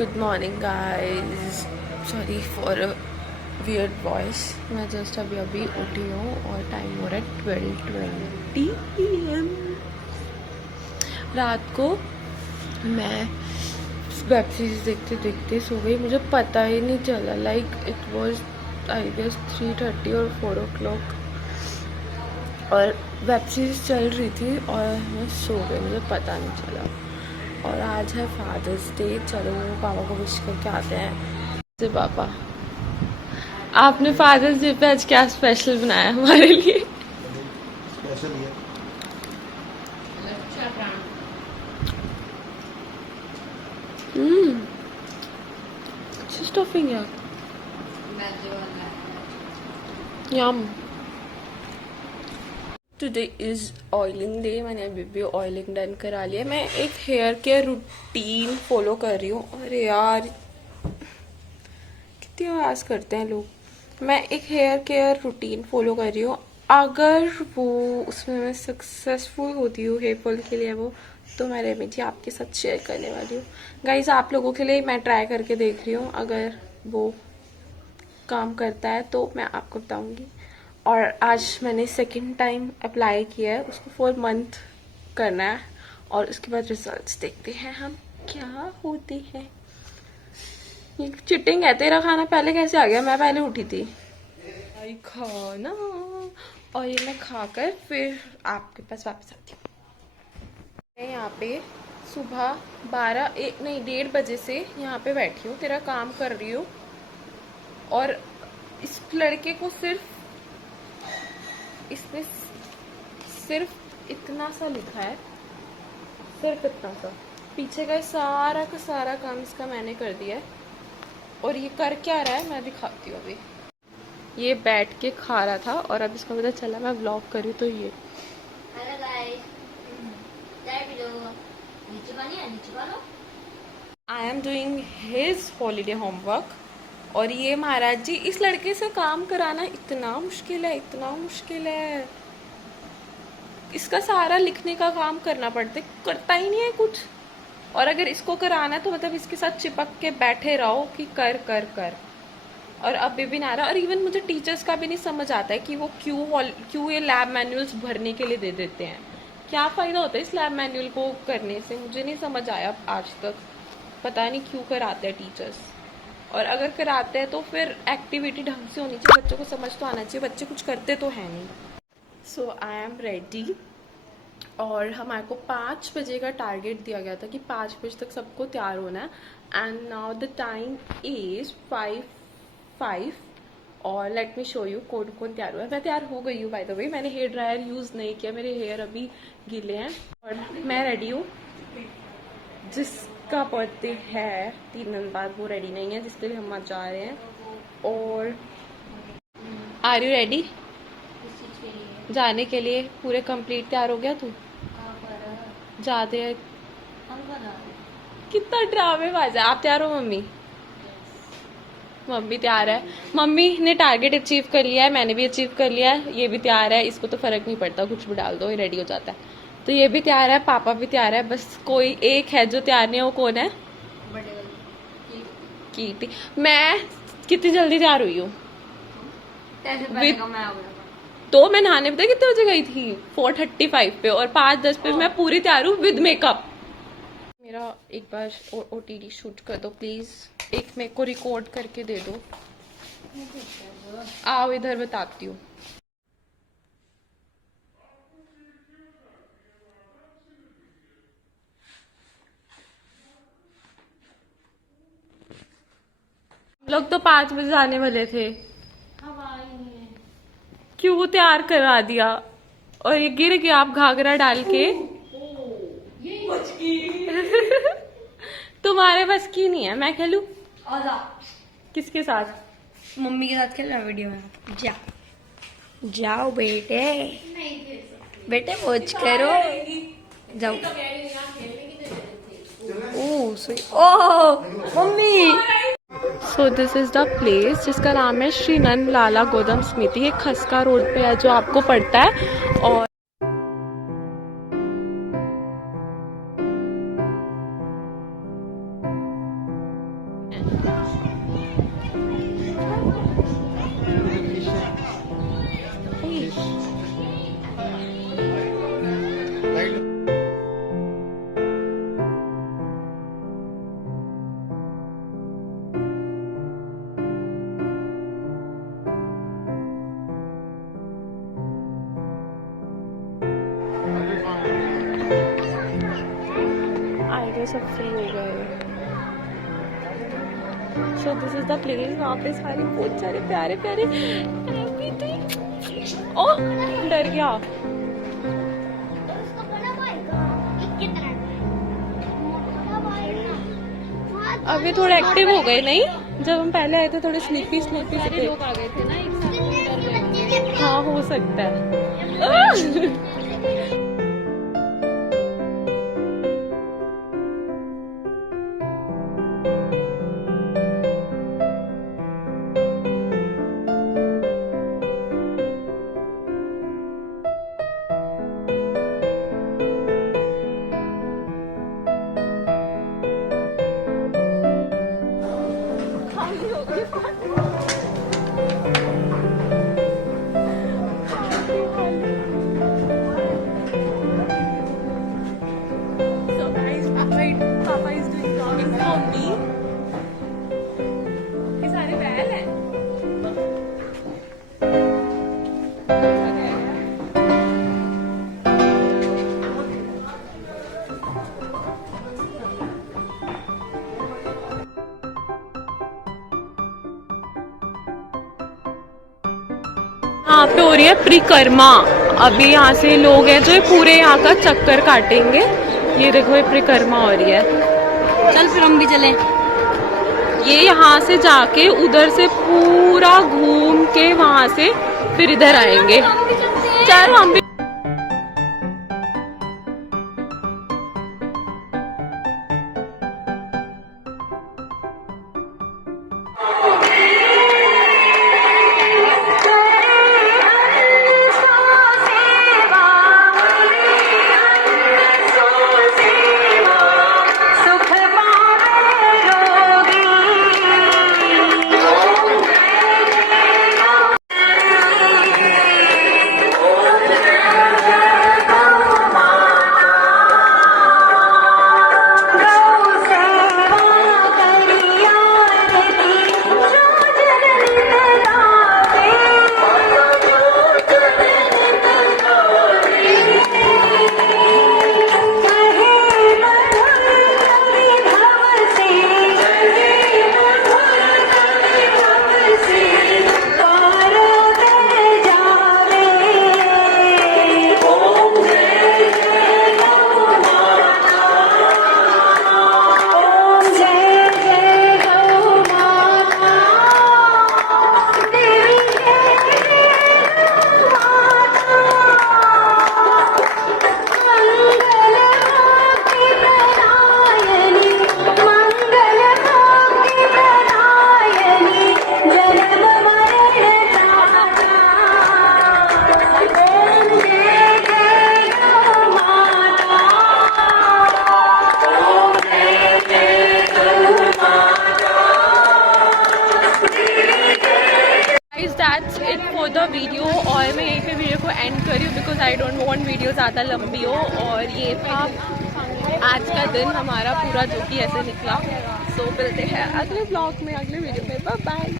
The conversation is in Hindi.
Good morning guys, sorry for a weird voice. मैं जस्ट अभी उठी हूँ और टाइम हो रहा है 12:20 PM। रात को मैं वेब सीरीज देखते देखते सो गई, मुझे पता ही नहीं चला। Like it was I guess 3:30 और 4 o'clock और वेब सीरीज चल रही थी और मैं सो गई, मुझे पता नहीं चला। और आज है फादर्स डे, चलो पापा को विश करके आते हैं। से पापा, आपने फादर्स डे पे आज क्या स्पेशल बनाया हमारे लिए? स्पेशल है। अच्छी स्टफिंग है। Yum. Today is oiling day. मैंने अभी भी ऑयलिंग डन करा लिया। मैं एक हेयर केयर रूटीन फॉलो कर रही हूँ। अरे यार कितनी आवाज करते हैं लोग। मैं एक हेयर केयर रूटीन फॉलो कर रही हूँ। अगर वो उसमें मैं सक्सेसफुल होती हूँ हेयर फॉल के लिए वो, तो मैं रेमेडी आपके साथ शेयर करने वाली हूँ। गाइज आप लोगों के लिए मैं ट्राई करके देख रही हूँ, अगर वो काम करता है तो मैं आपको बताऊंगी। और आज मैंने सेकंड टाइम अप्लाई किया है, उसको 4 मंथ करना है और उसके बाद रिजल्ट्स देखते हैं हम क्या होते हैं। ये चिटिंग है, तेरा खाना पहले कैसे आ गया? मैं पहले उठी थी। आई खाना और ये मैं खाकर फिर आपके पास वापस आती हूँ। मैं यहाँ पे सुबह 1:30 बजे से यहाँ पे बैठी हूँ, तेरा काम कर रही हूँ। और इस लड़के को इसने सिर्फ इतना सा लिखा है, सिर्फ इतना सा। पीछे का सारा काम इसका मैंने कर दिया है। और ये कर क्या रहा है मैं दिखाती हूँ अभी। ये बैठ के खा रहा था और अब इसको पता चला मैं व्लॉग कर रही, तो ये हेलो गाइस, चाय पी लो। नीचे पानी है, नीचे पा लो। I am doing his holiday homework. और ये महाराज जी, इस लड़के से काम कराना इतना मुश्किल है, इतना मुश्किल है। इसका सारा लिखने का काम करना पड़ता है, करता ही नहीं है कुछ। और अगर इसको कराना है तो मतलब इसके साथ चिपक के बैठे रहो कि कर कर कर। और अभी भी ना रहा। और इवन मुझे टीचर्स का भी नहीं समझ आता है कि वो क्यों ये लैब मैनुअल्स भरने के लिए दे देते हैं। क्या फ़ायदा होता है इस लैब मैनुअल को करने से, मुझे नहीं समझ आया आज तक। पता नहीं क्यों कराते हैं टीचर्स। और अगर कराते हैं तो फिर एक्टिविटी ढंग से होनी चाहिए, बच्चों को समझ तो आना चाहिए, बच्चे कुछ करते तो है नहीं। सो आई एम रेडी। और हमारे को 5 बजे का टारगेट दिया गया था कि 5 बजे तक सबको तैयार होना है। And now the time is 5:05। और लेट मी शो यू कौन कौन तैयार हुआ है। मैं तैयार हो गई हूँ बाय द वे, मैंने हेयर ड्रायर यूज़ नहीं किया, मेरे हेयर अभी गीले हैं। और मैं रेडी हूँ। जिसका बर्थडे है 3 दिन बाद वो रेडी नहीं है, जिसके लिए हम आज जा रहे हैं। और आर यू रेडी किस चीज के लिए? जाने के लिए? पूरे कंप्लीट तैयार हो गया तू? कहाँ पर? जाते हैं। हम कहाँ? कितना ड्रामेबाज है। आप तैयार हो? मम्मी मम्मी तैयार है। मम्मी ने टारगेट अचीव कर लिया है, मैंने भी अचीव कर लिया है, ये भी तैयार है। इसको तो फर्क नहीं पड़ता, कुछ भी डाल दो ये रेडी हो जाता है। तो ये भी तैयार है, पापा भी तैयार है। बस कोई एक है जो तैयार नहीं है, वो कौन है? बर्थडे वाली कीर्ति। मैं कितनी जल्दी तैयार हुई हूँ? कैसे पहले का मैं आ गया। तो मैं नहाने पता कितने बजे गई थी? 4:35 पे। और 5:10 पे मैं पूरी तैयार हूँ विद मेकअप। मेरा एक बार OTD शूट कर दो प्लीज। एक मेरे को रिकॉर्ड करके दे दो। आओ इधर बताती हूँ। हम लोग तो 5 बजे आने वाले थे। हम आई नहीं है। क्यों तैयार करा दिया? और ये गिर गया आप घाघरा डाल के। ये बच गई। तुम्हारे बस की नहीं है। मैं खेलूं? आजा। किसके साथ? मम्मी के साथ खेलना वीडियो में। जा जाओ बेटे, नहीं खेल सकती। बेटे वॉच करो। जाओ। Oh mummy. So this is the place जिसका नाम है श्री नंद लाला गोदम स्मृति। ये खसका रोड पे है जो आपको पड़ता है। और आइडिया सब फ्री हो गए। सो दिस इज द प्लेस। वहाँ पे सारे बहुत सारे प्यारे प्यारे ओह डर गया। अभी थोड़े एक्टिव हो गए नहीं, जब हम पहले आए थे थोड़े स्लीपी स्लीपी से लोग आ गए थे ना एक साथ। हाँ हो सकता है। यहाँ पे हो रही है परिक्रमा। अभी यहाँ से लोग हैं जो ये पूरे यहाँ का चक्कर काटेंगे। ये देखो ये परिक्रमा हो रही है। चल फिर हम भी चलें। ये यहाँ से जाके उधर से पूरा घूम के वहाँ से फिर इधर आएंगे। चल हम भी। That's it for the video। और मैं यहीं पे वीडियो को एंड कर रही हूँ because I don't want video ज़्यादा लंबी हो। और ये था आज का दिन हमारा पूरा जो कि ऐसे निकला। सो मिलते हैं अगले ब्लॉग में, अगले वीडियो में। Bye bye.